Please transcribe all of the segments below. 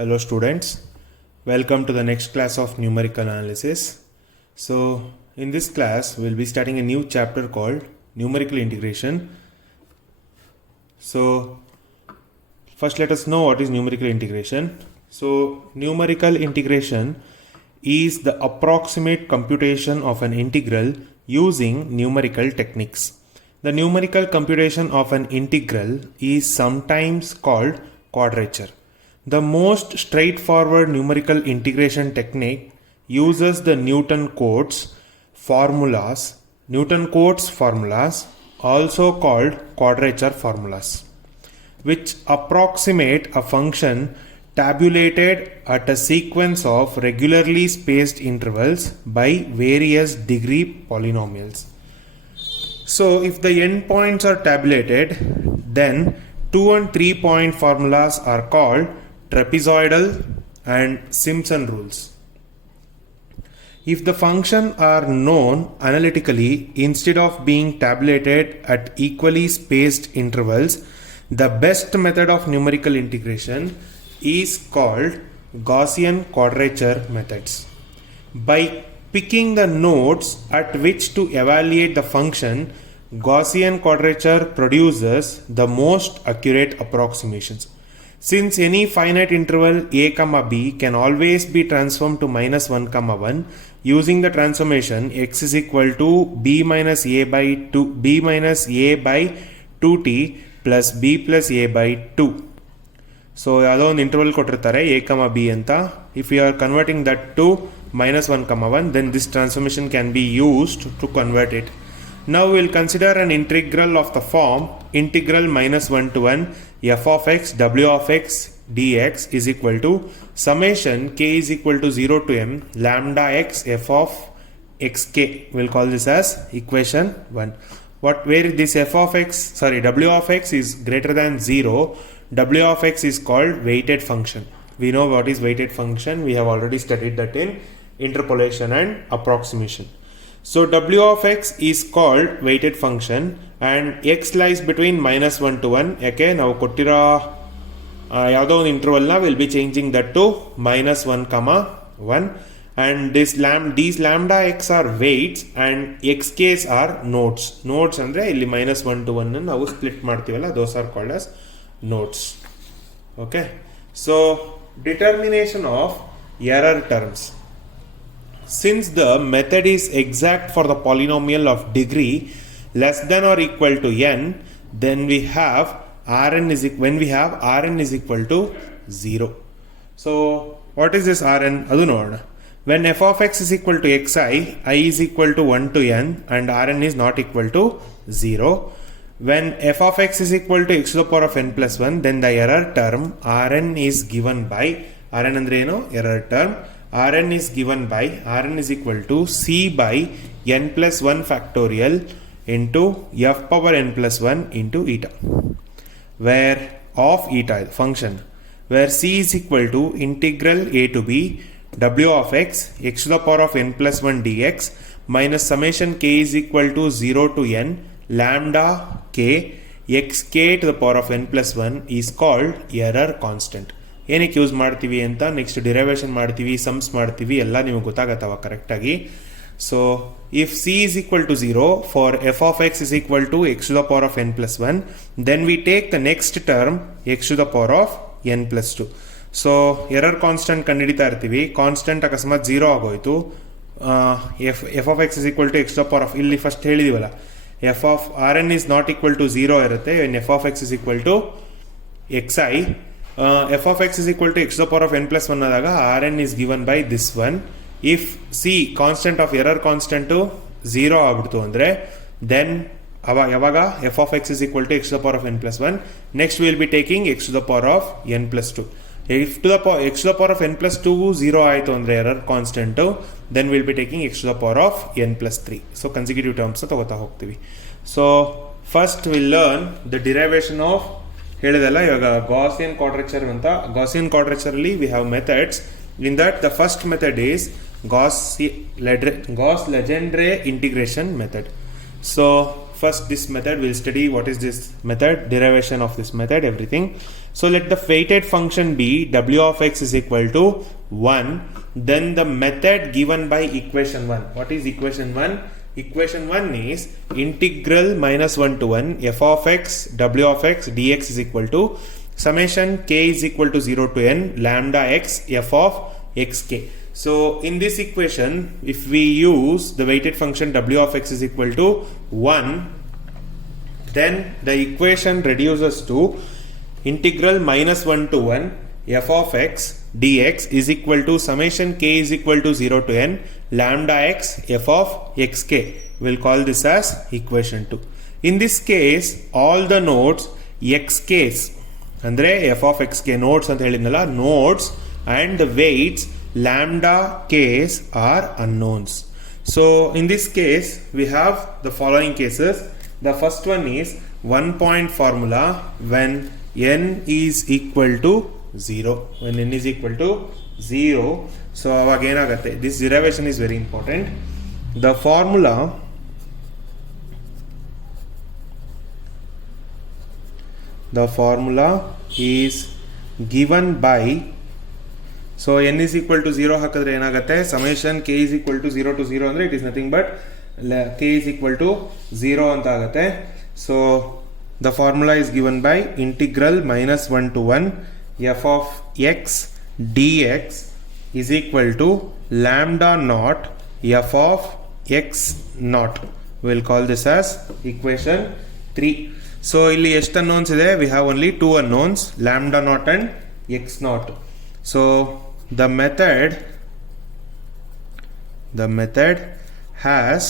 Hello students, welcome to the next class of numerical analysis. So in this class we'll be starting a new chapter called numerical integration. So first let us know what is numerical integration. So numerical integration is the approximate computation of an integral using numerical techniques. The numerical computation of an integral is sometimes called quadrature. The most straightforward numerical integration technique uses the Newton Cotes formulas, also called quadrature formulas, which approximate a function tabulated at a sequence of regularly spaced intervals by various degree polynomials. So if the endpoints are tabulated, then 2 and 3 point formulas are called trapezoidal and Simpson rules. If the functions are known analytically instead of being tabulated at equally spaced intervals, the best method of numerical integration is called Gaussian quadrature methods. By picking the nodes at which to evaluate the function, Gaussian quadrature produces the most accurate approximations. Since any finite interval a comma b can always be transformed to -1 comma 1 using the transformation x is equal to b minus a by 2t plus b plus a by 2. So ಅದೊಂದು interval ಕೊಟ್ಟಿರ್ತಾರೆ a comma b ಅಂತ. If you are converting that to -1 comma 1, then this transformation can be used to convert it. Now we will consider an integral of the form integral -1 to 1 f of x w of x dx is equal to summation k is equal to 0 to m lambda x f of xk. We'll call this as equation 1. Where this w of x is greater than 0, w of x is called weighted function. We know what is weighted function. We have already studied that in interpolation and approximation. So w of x is called weighted function and x lies between -1 to 1. ಯಾಕೆ ನಾವು ಕೊಟ್ಟಿರೋ ಯಾವುದೋ ಒಂದು ಇಂಟರ್ವಲ್ನ will be changing that to -1 comma 1 and these lambda x are weights and xk's are nodes. Nodes ಅಂದರೆ ಇಲ್ಲಿ -1 to 1 ನಾವು split ಮಾಡ್ತೀವಲ್ಲ, those are called as nodes. Okay, so determination of error terms. Since the method is exact for the polynomial of degree less than or equal to n, then we have Rn is equal to 0. So what is this Rn? Adu nodona. When f of x is equal to xi, I is equal to 1 to n and Rn is not equal to 0. When f of x is equal to x to the power of n plus 1, then the error term Rn is given by, Rn andre eno error term, Rn is given by Rn is equal to c by n plus 1 factorial into f power n plus 1 into eta, where of eta function, where c is equal to integral a to b w of x x to the power of n plus 1 dx minus summation k is equal to 0 to n lambda k xk to the power of n plus 1 is called error constant. ಏನಕ್ಕೆ use ಮಾಡ್ತೀವಿ ಅಂತ next derivation ಮಾಡ್ತೀವಿ, sums ಮಾಡ್ತೀವಿ, ಎಲ್ಲ ನಿಮಗೆ ಗೊತ್ತಾಗತ್ತವ ಕರೆಕ್ಟಾಗಿ. So if c is equal to 0 for f of x is equal to x to the power of n plus 1, then we take the next term x to the power of n plus 2. So error constant ಕಂಡುಹಿಡಿತಾ ಇರ್ತೀವಿ. Constant ಅಕಸ್ಮಾತ್ 0 ಆಗೋಯ್ತು, f of x is equal to x to the power of, ಇಲ್ಲಿ first ಹೇಳಿದೀವಲ್ಲ f of r n is not equal to 0 ಇರುತ್ತೆ. F of x is equal to x I, f of x is equal to x to the power of n plus 1 ಆದಾಗ Rn is given by this one. If c constant of error constant 0 ಆಗ್ಬಿಡ್ತು ಅಂದರೆ then ಯಾವಾಗ f of x is equal to x to the power of n plus 1, next we will be taking x to the power of n plus 2. If x to the power of n plus 2 0 ಆಯಿತು ಅಂದರೆ error constant, then we will be taking x to the power of n plus 3. So consecutive terms ತಗೋತಾ ಹೋಗ್ತೀವಿ. So first will learn the derivation of ಹೇಳಿದಲ್ಲ ಇವಾಗ Gaussian quadrature ಅಂತ. Gaussian quadrature ಅಲ್ಲಿ we have methods. In that the first method is Gauss Legendre integration method. So first this method, we'll study what is this method, derivation of this method, everything. So let the weighted function be w of x is equal to 1. Then the method given by equation 1. What is equation 1? Equation 1 is integral minus 1 to 1 f of x w of x dx is equal to summation k is equal to 0 to n lambda x f of xk. So in this equation, if we use the weighted function w of x is equal to 1, then the equation reduces to integral minus 1 to 1 f of x dx is equal to summation k is equal to 0 to n lambda x f of xk. We'll call this as equation 2. In this case, all the nodes xk's andre f of xk nodes anta helidnalla, nodes and the weights lambda k's are unknowns. So in this case we have the following cases. The first one is 1 point formula when n is equal to 0. When n is equal to 0, so avag enagatte, this derivation is very important. The formula is given by, so n is equal to 0 hakadre enagatte, summation k is equal to 0 to 0 andre it is nothing but k is equal to 0 anta agate. So the formula is given by integral minus 1 to 1 f of x dx is equal to lambda naught f of x naught. We'll call this as equation 3. So illi ಎಷ್ಟು unknowns ಇದೆ? We have only two unknowns, lambda naught and x naught. So the method has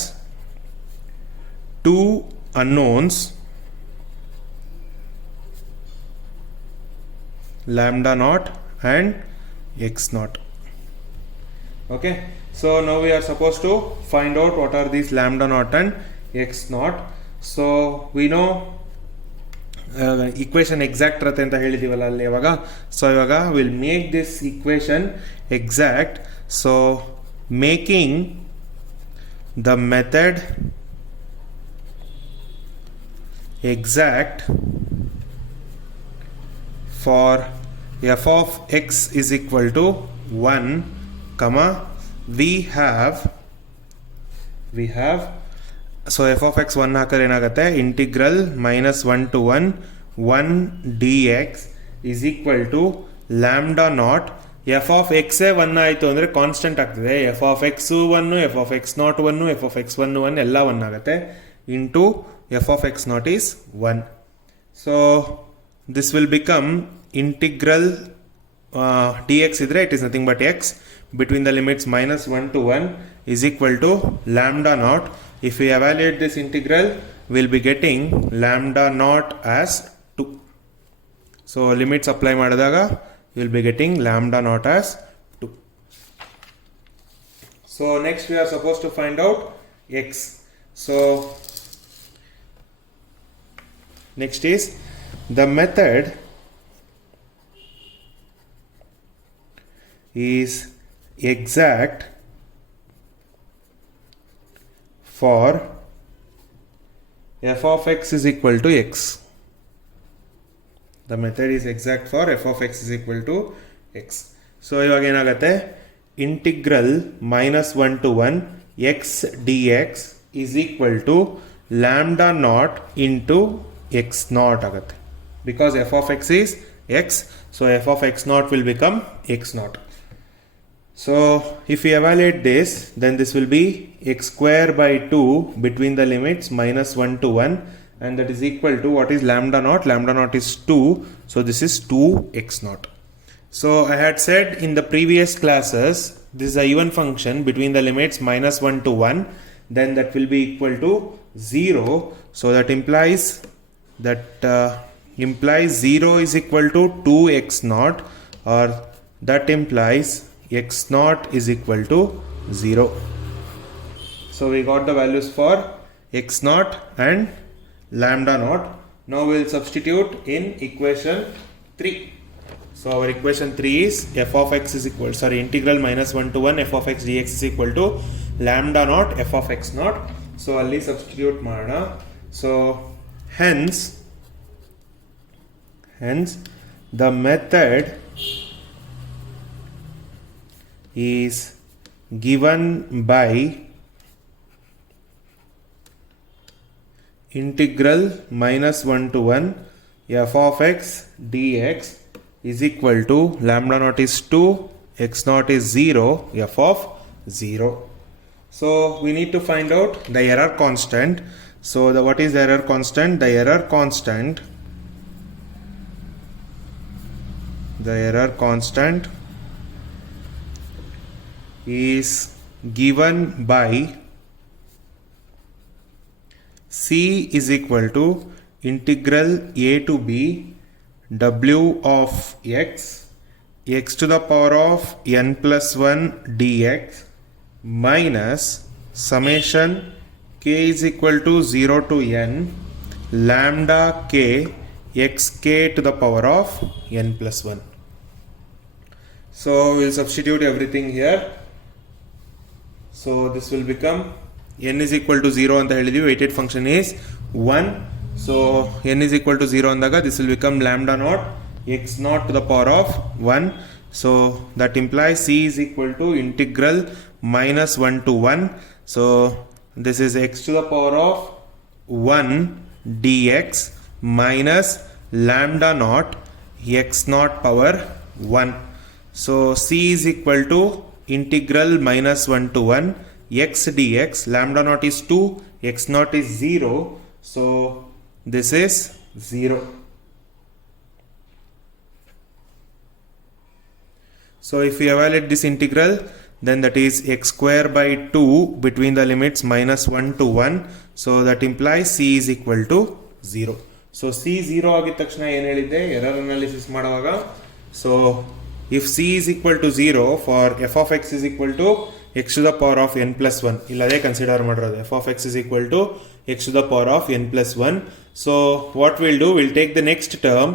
two unknowns, lambda naught and x naught. Okay, so now we are supposed to find out what are these lambda naught and x naught. So we know equation exact ಇರುತ್ತೆ ಅಂತ ಹೇಳಿದೀವಲ್ಲ ಅಲ್ಲಿ ಇವಾಗ. So ಇವಾಗ will make this equation exact. So making the method exact for f of x is equal to 1, comma we have so f of x 1 ಹಾಕಿದ್ರೆ ಏನಾಗುತ್ತೆ, integral minus 1 to 1 dx is equal to lambda naught f of x 1 ಆಯಿತು ಅಂದರೆ constant ಆಗ್ತದೆ, f of x 1 f of x naught 1 f of x 1 ಎಲ್ಲ 1 ಆಗುತ್ತೆ, into f of x naught is 1. So this will become integral dx idre it is nothing but x between the limits minus 1 to 1 is equal to lambda naught. If we evaluate this integral, we'll be getting lambda naught as 2. So limits apply madadaga you'll be getting lambda naught as 2. So next we are supposed to find out x. So next is the method is exact for f of x is equal to x. The method is exact for f of x is equal to x. So ಇವಾಗ ಏನಾಗುತ್ತೆ, integral minus 1 to 1 x dx is equal to lambda naught into x naught ಆಗುತ್ತೆ. Because f of x is x, so f of x naught will become x naught. So if we evaluate this, then this will be x square by 2 between the limits minus 1 to 1, and that is equal to what is lambda naught? Lambda naught is 2, so this is 2x naught. So I had said in the previous classes, this is a even function between the limits minus 1 to 1, then that will be equal to 0. So that implies 0 is equal to 2x naught, or that implies x naught is equal to 0. So we got the values for x naught and lambda naught. Now we will substitute in equation 3. So our equation 3 is f of x is equal, integral minus 1 to 1 f of x dx is equal to lambda naught f of x naught. So alli substitute ಮಾಡೋಣ. So hence the method is given by integral minus 1 to 1 f of x dx is equal to lambda naught is 2, x naught is 0, f of 0. So we need to find out the error constant. So what is the error constant? The error constant is given by c is equal to integral a to b w of x to the power of n plus 1 dx minus summation k is equal to 0 to n lambda k xk to the power of n plus 1. So we'll substitute everything here. So this will become n is equal to 0 ಅಂತ ಹೇಳಿದ್ವಿ, weighted function is 1. So n is equal to 0 ಅಂದಾಗ this will become lambda naught x naught to the power of 1. So that implies c is equal to integral minus 1 to 1. So this is x to the power of 1 dx minus lambda naught x naught power 1. So c is equal to integral minus 1 to 1 x dx, lambda naught is 2, x naught is 0, so this is 0. So if we evaluate this integral, then that is x square by 2 between the limits minus 1 to 1, so that implies c is equal to 0. So c 0 ಆಗಿದ ತಕ್ಷಣ ಏನು ಹೇಳಿದ್ದೆ error analysis ಮಾಡುವಾಗ, so if c is equal to 0 for f of x is equal to x to the power of n plus 1, ಇಲ್ಲದೇ consider ಮಾಡಿರೋದು f of x is equal to x to the power of n plus 1. So what we'll do, we'll take the next term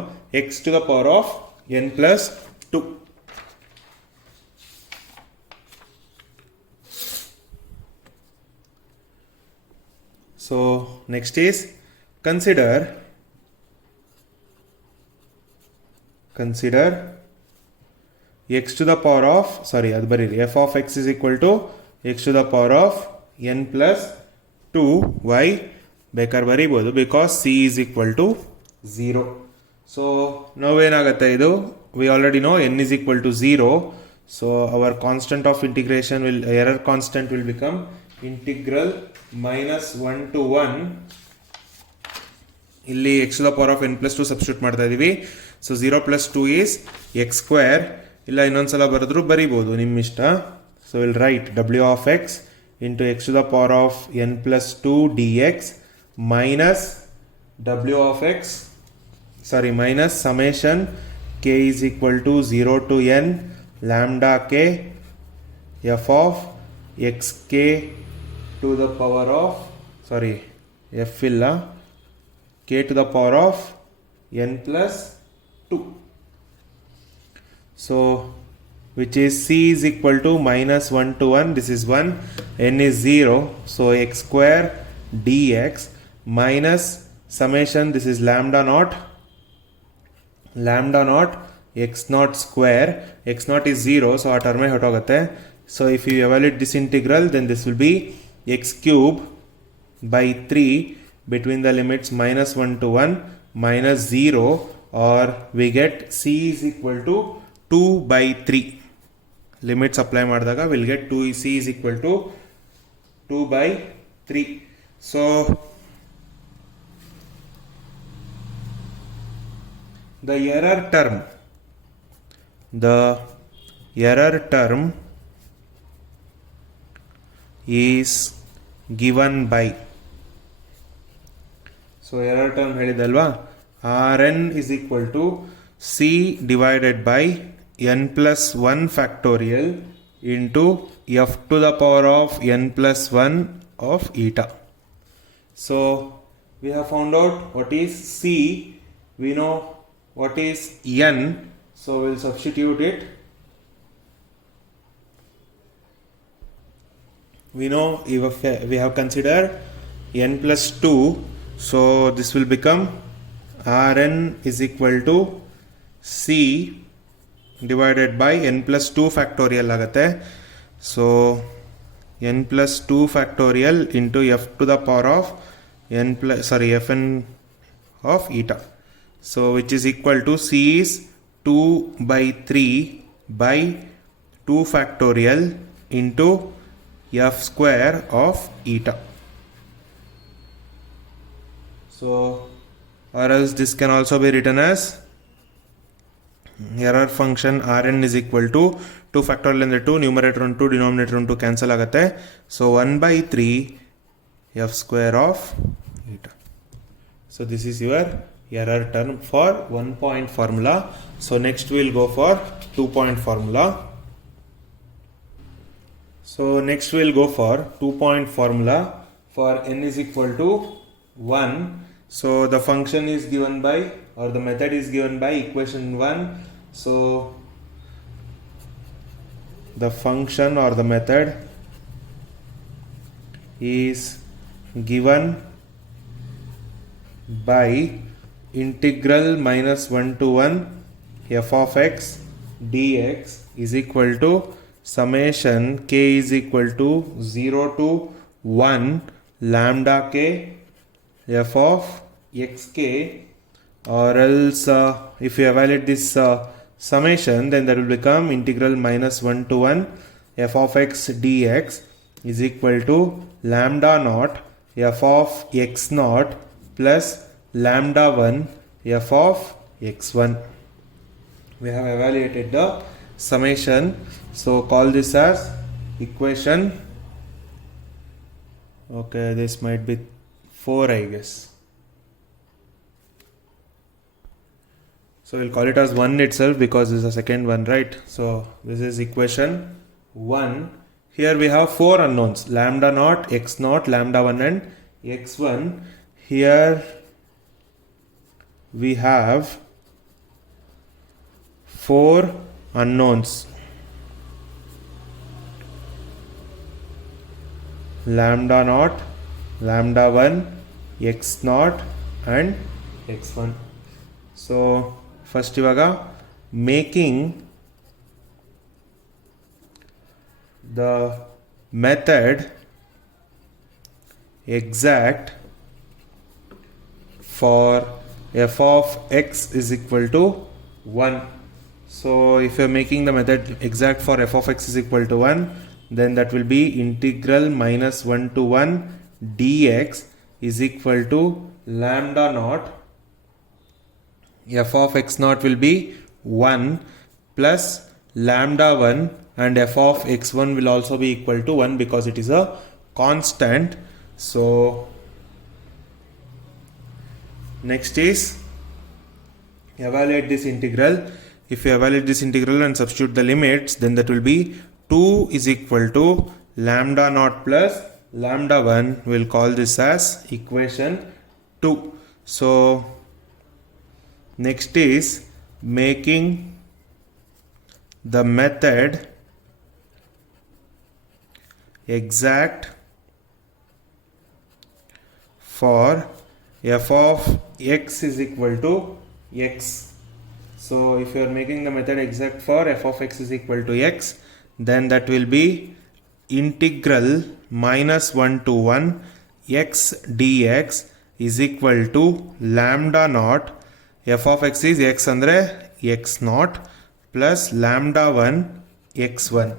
x to the power of n plus 2. So next is consider x to the power of, sorry ಅದು ಬರೀರಿ, f of x is equal to x to the power of n plus 2 y ಬೇಕಾದ್ರೆ ಬರೀಬೋದು because c is equal to 0. So ನಾವೇನಾಗುತ್ತೆ ಇದು, we already know n is equal to 0, so our constant of integration will, error constant will become integral minus 1 to 1, ಇಲ್ಲಿ x to the power of n plus 2 substitute ಮಾಡ್ತಾ ಇದೀವಿ. So 0 plus 2 is x square, ಇಲ್ಲ ಇನ್ನೊಂದ್ಸಲ ಬರೆದ್ರು ಬರೀಬೋದು ನಿಮ್ಮ ಇಷ್ಟ. So will write w of x into x to the power of n plus 2 dx minus w of x, sorry, minus summation k is equal to 0 to n lambda k f of xk to the power of, sorry, f ಇಲ್ಲ, k to the power of n plus 2. So which is c is equal to minus 1 to 1, this is 1, n is 0, so x square dx minus summation, this is lambda naught x naught square, x naught is 0, so ಆ ಟರ್ಮೇ ಹೊರಟೋಗುತ್ತೆ. So if you evaluate this integral, then this will be x cube by 3 between the limits minus 1 to 1 minus 0, or we get c is equal to 2 by 3. Limits apply ಮಾಡಿದಾಗ we'll get 2, c is equal to 2 by 3. So the error term is given by, so error term ಹೇಳಿದಲ್ವಾ, Rn is equal to c divided by n plus 1 factorial into f to the power of n plus 1 of eta. So we have found out what is c, we know what is n, so we'll substitute it. We know if we have considered n plus 2 So this will become Rn is equal to C divided by n plus 2 factorial ಆಗುತ್ತೆ. So n plus 2 factorial into f to the power of fn of eta. So which is equal to C is 2 by 3 by 2 factorial into f square of eta. So or else this can also be written as error function Rn is equal to 2 factorial in the 2, numerator on 2, denominator on 2 cancel ಆಗುತ್ತೆ. So 1 by 3 f square of eta. So this is your error term for 1 point formula. So next we will go for 2 point formula. So next we will go for 2 point formula for n is equal to 1. So the function is given by, or the method is given by equation 1. So the function or the method is given by integral minus 1 to 1 f of x dx is equal to summation k is equal to 0 to 1 lambda k f of xk, or else if you evaluate this summation, then that will become integral minus 1 to 1 f of x dx is equal to lambda naught f of x naught plus lambda 1 f of x1. We have evaluated the summation, so call this as equation. Okay, this might be 4, I guess. So we'll call it as 1 itself because this is the second one, right? So this is equation 1. Here we have 4 unknowns, lambda naught, x naught, lambda 1 and x1. Here we have 4 unknowns, lambda naught, lambda 1, x naught and x1. So first ivaga making the method exact for f of x is equal to 1. So if you are making the method exact for f of x is equal to 1, then that will be integral minus 1 to 1 dx is equal to lambda naught f of x naught will be 1 plus lambda 1 and f of x1 will also be equal to 1 because it is a constant. So next is evaluate this integral. If you evaluate this integral and substitute the limits, then that will be 2 is equal to lambda naught plus lambda 1. We'll call this as equation 2. So next is making the method exact for f of x is equal to x. So if you are making the method exact for f of x is equal to x, then that will be integral minus 1 to 1 x dx is equal to lambda naught f of x is x andre x naught plus lambda 1 x1.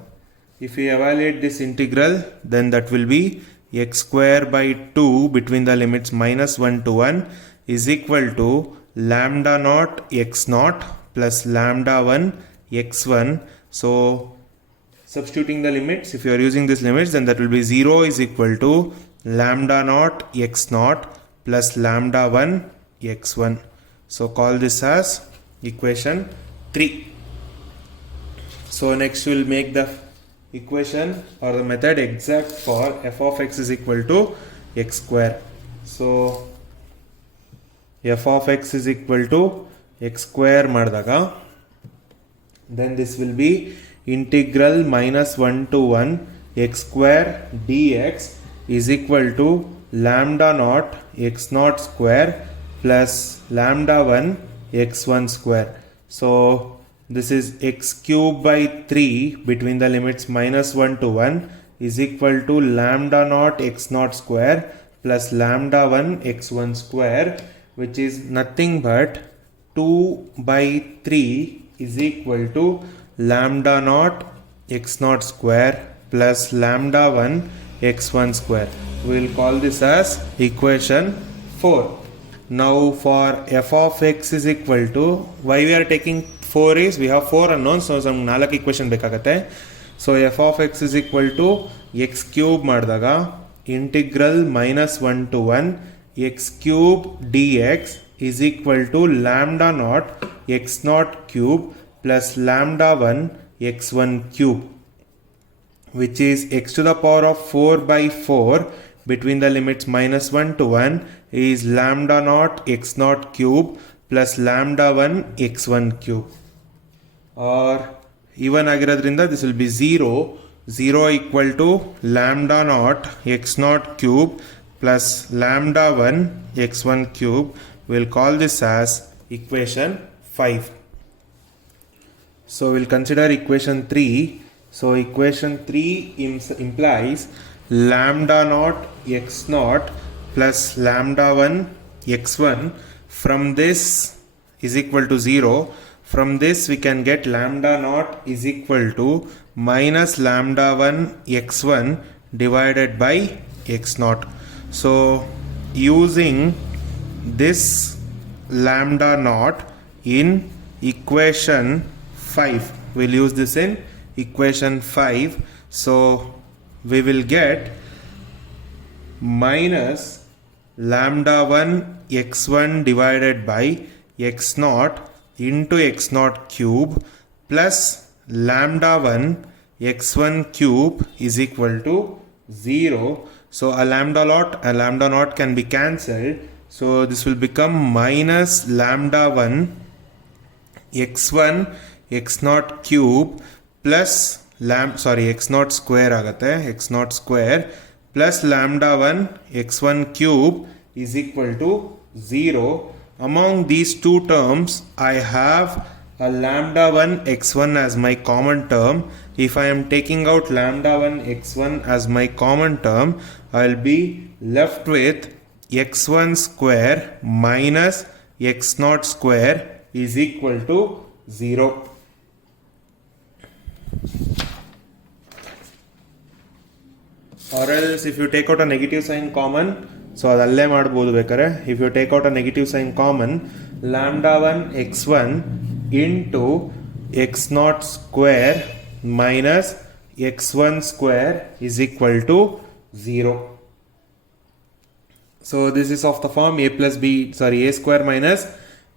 If you evaluate this integral, then that will be x square by 2 between the limits minus 1 to 1 is equal to lambda naught x naught plus lambda 1 x1. So substituting the limits, if you are using these limits, then that will be 0 is equal to lambda naught x naught plus lambda 1 x1. So call this as equation 3. So next we will make the equation or the method exact for f of x is equal to x square. So f of x is equal to x square ಮಾಡಿದಾಗ then this will be integral minus 1 to 1 x square dx is equal to lambda naught x naught square plus lambda 1 x1 square. So this is x cube by 3 between the limits minus 1 to 1 is equal to lambda naught x naught square plus lambda 1 x1 square, which is nothing but 2 by 3 is equal to lambda naught x naught square plus lambda 1 x1 square. We will call this as equation 4. Now for f of x is equal to, why we are taking 4 is we have 4 unknowns, so some 4 equation ಬೇಕಾಗತ್ತೆ. So f of x is equal to x cube ಮಾಡಿದಾಗ integral minus 1 to 1 x cube dx is equal to lambda naught x naught cube plus lambda 1 x1 cube, which is x to the power of 4 by 4 between the limits minus 1 to 1 is lambda naught x naught cube plus lambda 1 x1 cube. Or even agiradrinda this will be 0 equal to lambda naught x naught cube plus lambda 1 x1 cube. We'll call this as equation 5. So we'll consider equation 3. So equation 3 implies lambda naught x naught plus lambda 1 x1. From this is equal to 0. From this we can get lambda naught is equal to minus lambda 1 x1 divided by x naught. So using this lambda naught in equation 5, we'll use this in equation 5. So we will get minus lambda 1 x1 divided by x naught into x naught cube plus lambda 1 x1 cube is equal to 0. So a lambda naught can be cancelled. So this will become minus lambda 1 x1 x naught cube plus x naught square agate, x naught square plus lambda 1 x1 cube is equal to 0. Among these two terms I have a lambda 1 x1 as my common term. If I am taking out lambda 1 x1 as my common term, I will be left with x1 square minus x0 square is equal to 0. Or else if you take out a negative sign common, so ಅದಲ್ಲೇ ಮಾಡ್ಬೋದು ಬೇಕಾರೆ. If you take out a negative sign common, lambda 1 x1 into x0 square minus x1 square is equal to 0. So this is of the form a square minus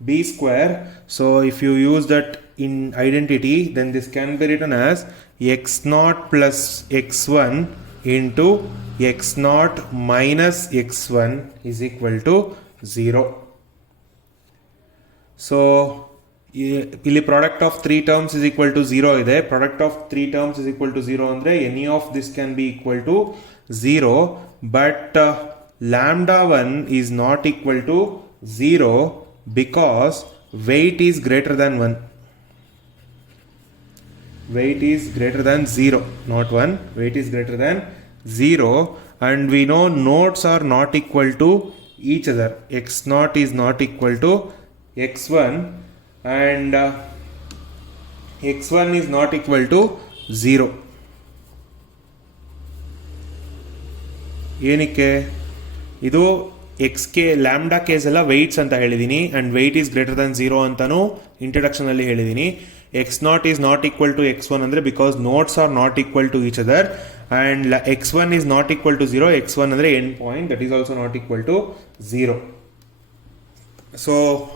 b square. So if you use that in identity, then this can be written as x0 plus x1 into x0 minus x1 is equal to 0. So ಇಲ್ಲಿ product of 3 terms is equal to 0 ಇದೆ. Product of 3 terms is equal to 0 ಅಂದರೆ any of this can be equal to 0, but lambda 1 is not equal to 0 because weight is greater than 1. Weight is greater than 0, not 1. Weight is greater than 0, and we know nodes are not equal to each other. x0 is not equal to x1 and x1 is not equal to 0. ಏನಕ್ಕೆ ಇದು x k lambda case ಎಲ್ಲ weights ಅಂತ ಹೇಳಿದ್ದೀನಿ and weight is greater than 0 ಅಂತಲೂ ಇಂಟ್ರಡಕ್ಷನಲ್ಲಿ ಹೇಳಿದ್ದೀನಿ. x0 is not equal to x1 ಅಂದರೆ because notes are not equal to each other, and x1 is not equal to 0. x1 ಅಂದರೆ end point, that is also not equal to 0. So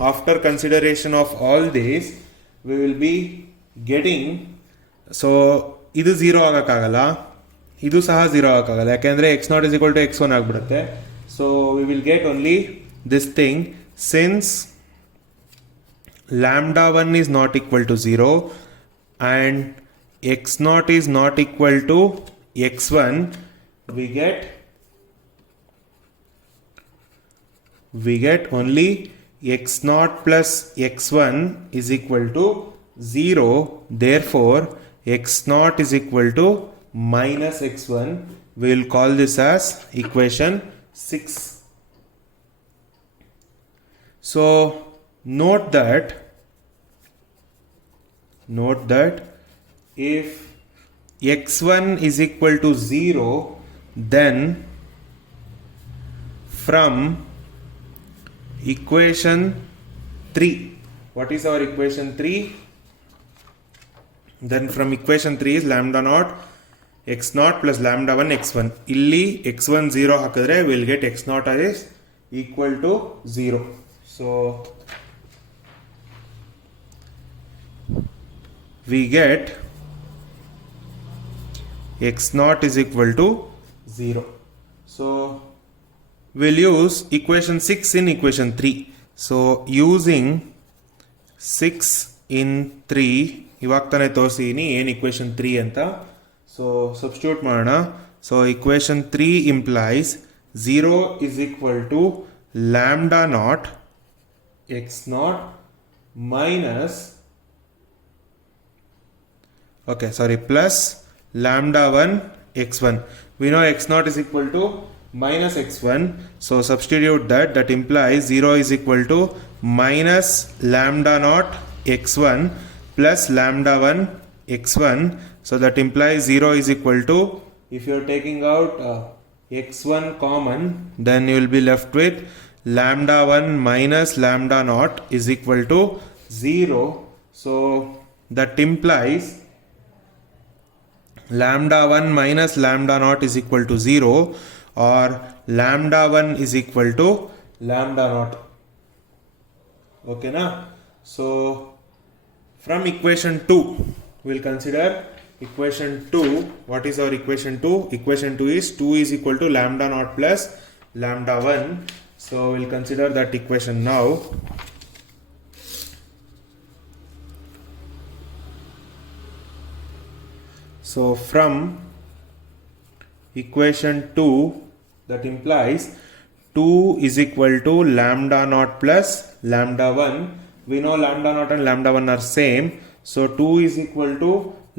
after consideration of all this, we will be getting, so ಇದು 0 ಆಗೋಕ್ಕಾಗಲ್ಲ, ಇದು ಸಹ 0 ಆಗೋಕ್ಕಾಗಲ್ಲ, ಯಾಕೆಂದರೆ x0 is equal to x1 ಆಗಿಬಿಡುತ್ತೆ. So we will get only this thing, since lambda 1 is not equal to 0 and x0 is not equal to x1, we get we get only x naught plus x1 is equal to 0. Therefore, x naught is equal to minus x1. We will call this as equation 6. So, note that if x1 is equal to 0, then from equation 3, what is our equation 3? Then from equation 3 is lambda naught x naught plus lambda 1 x1. Illi x1 0 hakadre we will get x naught is equal to 0. So we get x naught is equal to 0. So we'll use equation 6 in equation 3. So using 6 in 3 ಇವಾಗ ತಾನೇ ತೋರಿಸಿದ್ದೀನಿ ಏನು equation 3 ಅಂತ. So substitute ಮಾಡೋಣ. So equation 3 implies 0 is equal to lambda naught x naught minus plus lambda 1 x1. We know x naught is equal to minus x1. So substitute that implies 0 is equal to minus lambda naught x1 plus lambda 1 x1. So that implies 0 is equal to, if you are taking out x1 common, then you will be left with lambda 1 minus lambda naught is equal to 0. So that implies lambda 1 minus lambda naught is equal to 0, or lambda 1 is equal to lambda naught. Okay na? So from equation 2 we will consider equation 2. What is our equation 2? Equation 2 is 2 is equal to lambda naught plus lambda 1. So we will consider that equation now. So from equation 2, that implies 2 is equal to lambda naught plus lambda 1. We know lambda naught and lambda 1 are same. So 2 is equal to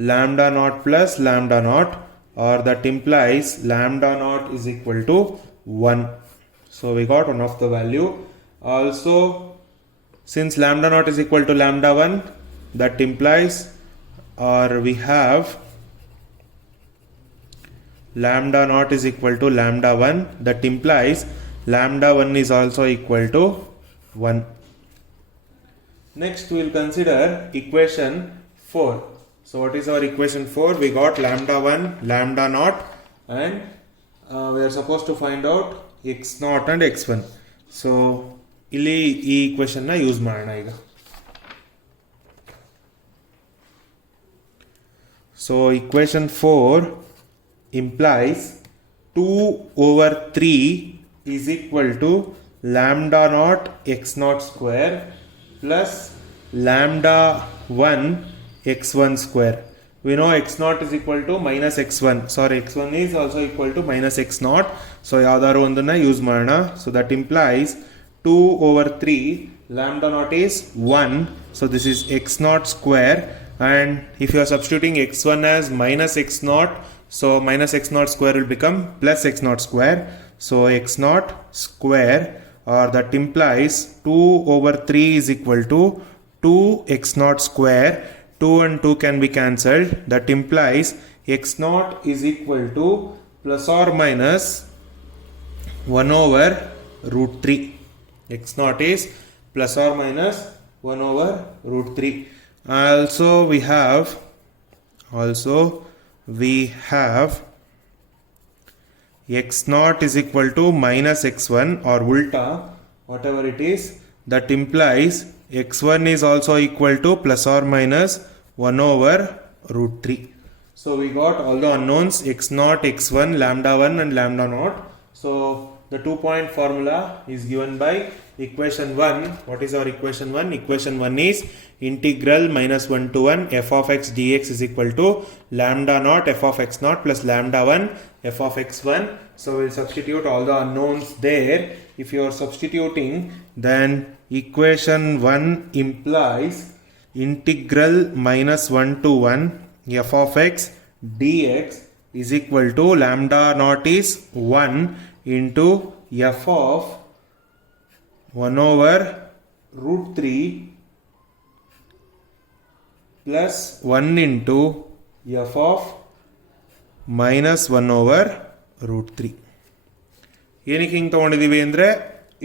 lambda naught plus lambda naught, or that implies lambda naught is equal to 1. So we got one of the value. Also, since lambda naught is equal to lambda 1, that implies, or we have lambda naught is equal to lambda 1. That implies lambda 1 is also equal to 1. Next we will consider equation 4. So what is our equation 4? We got lambda 1, lambda naught, and we are supposed to find out x naught and x1. So ಇಲ್ಲಿ ಈ equation ನ use ಮಾಡೋಣ ಈಗ. So equation 4 implies 2 over 3 is equal to lambda naught x naught square plus lambda 1 x1 square. We know x naught is equal to minus x1. Sorry, x1 is also equal to minus x naught. So ಯಾವ್ದಾದ್ರು ಒಂದನ್ನ use ಮಾಡೋಣ. So that implies 2 over 3 lambda naught is 1. So this is x naught square, and if you are substituting x1 as minus x naught, so minus x naught square will become plus x naught square. So x naught square, or that implies 2 over 3 is equal to 2 x naught square. 2 and 2 can be cancelled. That implies x naught is equal to plus or minus 1 over root 3. X naught is plus or minus 1 over root 3. Also we have x naught is equal to minus x1, or ulta, whatever it is. That implies x1 is also equal to plus or minus 1 over root 3. So we got all the unknowns, x naught, x1, lambda 1 and lambda naught. So the 2-point formula is given by equation 1. What is our equation 1? Equation 1 is integral minus 1 to 1 f of x dx is equal to lambda naught f of x naught plus lambda 1 f of x1. So we'll substitute all the unknowns there. If you are substituting, then equation 1 implies integral minus 1 to 1 f of x dx is equal to lambda naught is 1 into f of 1 over root 3 plus 1 into f of minus 1 over root 3. ಏನಕ್ಕೆ ಹಿಂಗೆ ತೊಗೊಂಡಿದ್ದೀವಿ ಅಂದರೆ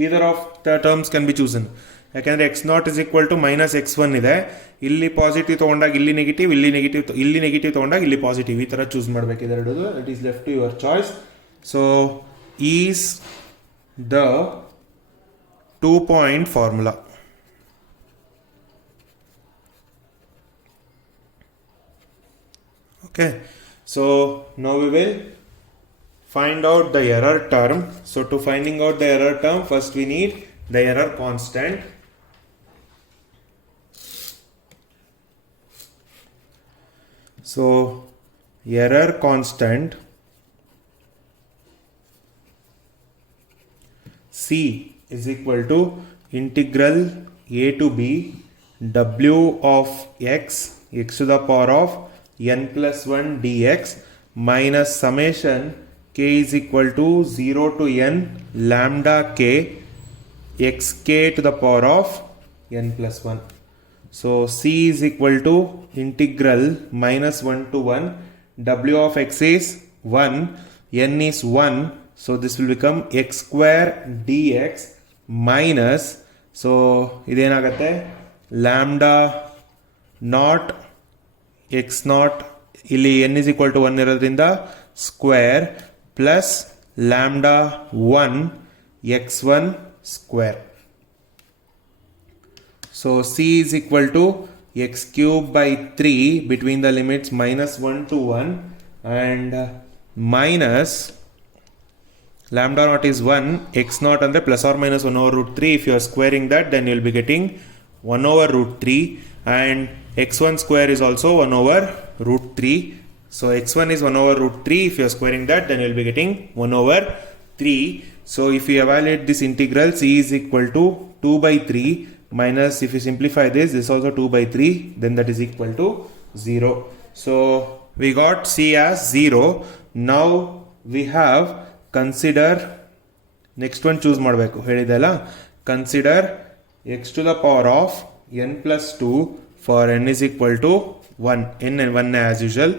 either of the terms can be chosen. ಯಾಕೆಂದರೆ x naught is equal to minus x1 ಇದೆ, ಇಲ್ಲಿ positive ತೊಗೊಂಡಾಗ ಇಲ್ಲಿ negative, ಇಲ್ಲಿ ನೆಗೆಟಿವ್ ತೊಗೊಂಡಾಗ ಇಲ್ಲಿ ಪಾಸಿಟಿವ್, ಈ ಥರ ಚೂಸ್ ಮಾಡಬೇಕು ಇದೆರಡು. It is left to your choice. So is the 2-point formula. Okay, so now we will find out the error term. So to finding out the error term, first we need the error constant. So error constant C is equal to integral a to b w of x to the power of n plus 1 dx minus summation k is equal to 0 to n lambda k xk to the power of n plus 1. So C is equal to integral minus 1 to 1, w of x is 1, n is 1, so this will become x square dx minus, so idenagate lambda naught x naught ಇಲ್ಲಿ n is equal to 1 ಇರೋದ್ರಿಂದ square plus lambda 1 x1 square. So C is equal to x cube by 3 between the limits minus 1 to 1 and minus lambda naught is 1, x naught under plus or minus 1 over root 3. If you are squaring that, then you will be getting 1 over root 3, and x1 square is also 1 over root 3. So x1 is 1 over root 3. If you are squaring that, then you will be getting 1 over 3. So if you evaluate this integral, C is equal to 2 by 3 minus, if you simplify this is also 2 by 3, then that is equal to 0. So we got C as 0. Now we have consider, next one choose ಮಾಡಬೇಕು ಹೇಳಿದಲ್ಲ, consider x to the power of n plus 2 for n is equal to 1, n and 1 as usual.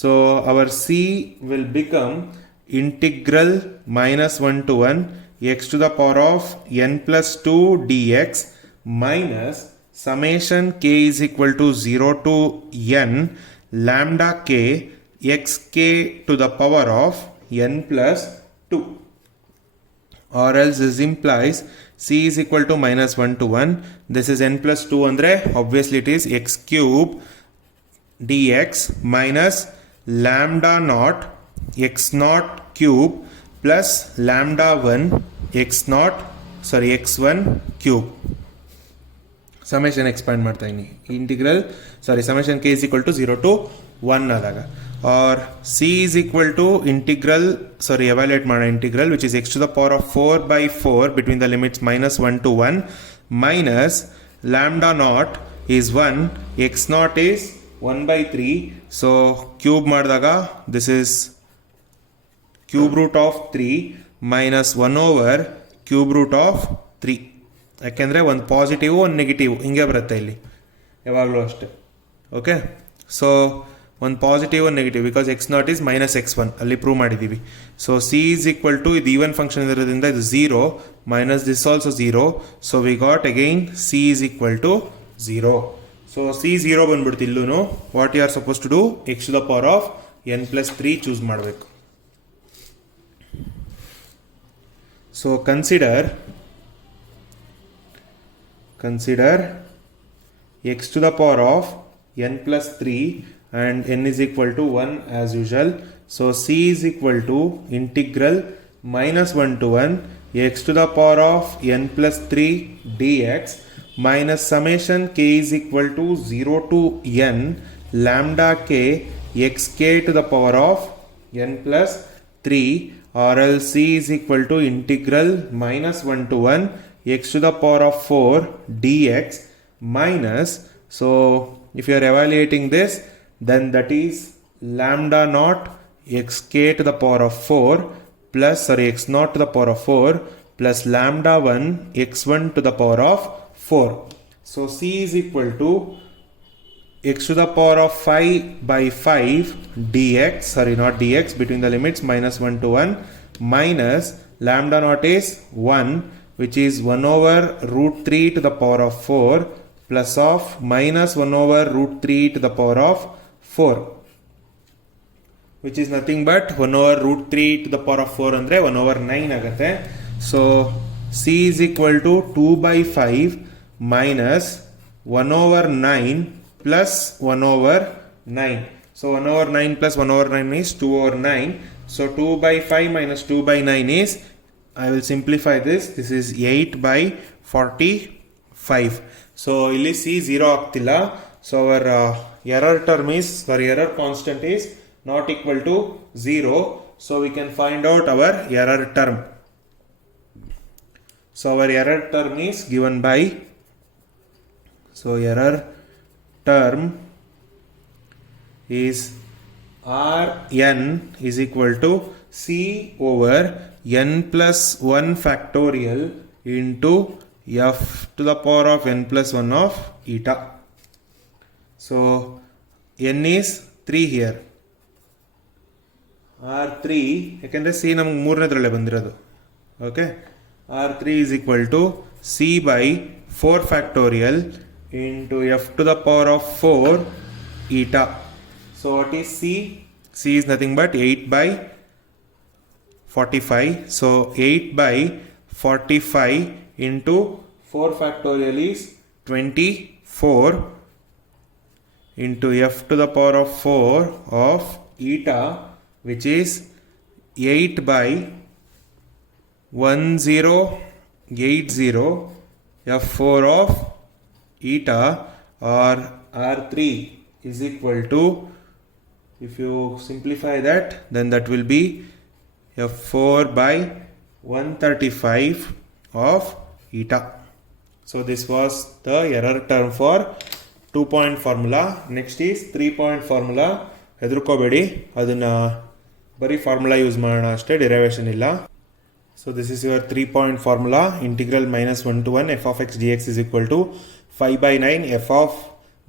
So our C will become integral minus 1 to 1 x to the power of n plus 2 dx minus summation k is equal to 0 to n lambda k xk to the power of n plus 2, or else this implies C is equal to minus 1 to 1. This is n plus 2 andre obviously it is x cube dx minus lambda naught x naught cube plus lambda 1 x1 cube. Summation expand ಮಾಡ್ತಾ ಇದೀನಿ, integral summation k is equal to 0 to 1 ಆದಾಗ, or C is equal to integral evaluate ಮಾಡೋಣ integral which is x to the power of 4 by 4 between the limits minus 1 to 1 minus lambda naught is 1, x naught is 1 by 3. So cube ಮಾಡಿದಾಗ this is cube root of 3 minus 1 over cube root of 3. ಯಾಕೆಂದರೆ ಒಂದು positive ಒಂದು negative ಹಿಂಗೆ ಬರುತ್ತೆ ಇಲ್ಲಿ ಯಾವಾಗಲೂ ಅಷ್ಟೇ. Okay, so ಒಂದು ಪಾಸಿಟಿವ್ ಒಂದು negative because x not is minus x1 ಅಲ್ಲಿ ಪ್ರೂವ್ ಮಾಡಿದ್ದೀವಿ. So c is equal to ಇದು ಈವನ್ ಫಂಕ್ಷನ್ ಇರೋದ್ರಿಂದ ಇದು 0 minus this also 0. So we got again c is equal to 0. So c 0 ಬಂದ್ಬಿಡ್ತು ಇಲ್ಲೂ. What you are suppose to do, x to the power of n plus 3 choose ಮಾಡಬೇಕು. So consider x to the power of n plus 3 and n is equal to 1 as usual. So C is equal to integral minus 1 to 1 x to the power of n plus 3 dx minus summation k is equal to 0 to n lambda k xk to the power of n plus 3, or else c is equal to integral minus 1 to 1 x to the power of 4 dx minus, so if you are evaluating this, then that is lambda naught xk to the power of 4 plus, x naught to the power of 4 plus lambda 1 x1 to the power of 4. So c is equal to x to the power of 5 by 5 dx, not dx, between the limits minus 1 to 1 minus lambda naught is 1, which is 1 over root 3 to the power of 4 plus of minus 1 over root 3 to the power of 4, which is nothing but 1 over root 3 to the power of 4 andre 1 over 9 agate. So c is equal to 2 by 5 minus 1 over 9 plus 1 over 9. So 1 over 9 plus 1 over 9 is 2 over 9. So 2 by 5 minus 2 by 9 is, I will simplify this, this is 8 by 45. So ಇಲ್ಲಿ c 0 ಆಗ್ತಿಲ್ಲ. So our error term is, error constant is not equal to 0. So we can find out our error term. So our error term is given by, so error term is Rn is equal to c over n plus 1 factorial into f to the power of n plus 1 of eta. So n is 3 here. R3 ಯಾಕೆಂದರೆ c ನಮಗೆ ಮೂರನೇದರಲ್ಲೇ ಬಂದಿರೋದು. Okay, R3 is equal to c by 4 factorial into f to the power of 4 eta. So what is c? C is nothing but 8 by 45. So 8 by 45 into 4 factorial is 24 into f to the power of 4 of eta, which is 8 by 1080 f4 of eta, or R3 is equal to, if you simplify that, then that will be f4 by 135 of eta. So this was the error term for 2-point formula. Next is 3-point formula. ಹೆದರ್ಕೋಬೇಡಿ, ಅದನ್ನು ಬರೀ formula use ಮಾಡೋಣ ಅಷ್ಟೇ, derivation ಇಲ್ಲ. So this is your 3-point formula. Integral minus 1 to 1 f of x dx is equal to 5 by 9 f of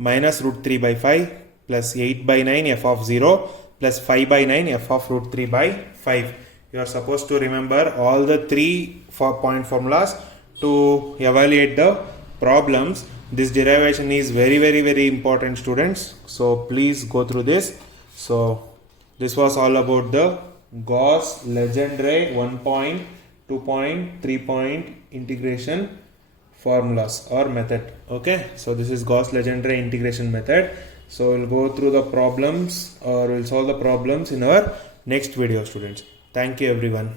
minus root 3 by 5 plus 8 by 9 f of 0 plus 5 by 9 f of root 3 by 5. You are supposed to remember all the 3-point formulas to evaluate the problems. This derivation is very, very, very important, students. So please go through this. So this was all about the Gauss-Legendre 1-point, 2-point, 3-point integration formulas or method. Okay, so this is Gauss-Legendre integration method. So we'll go through the problems, or we'll solve the problems in our next video, students. Thank you everyone.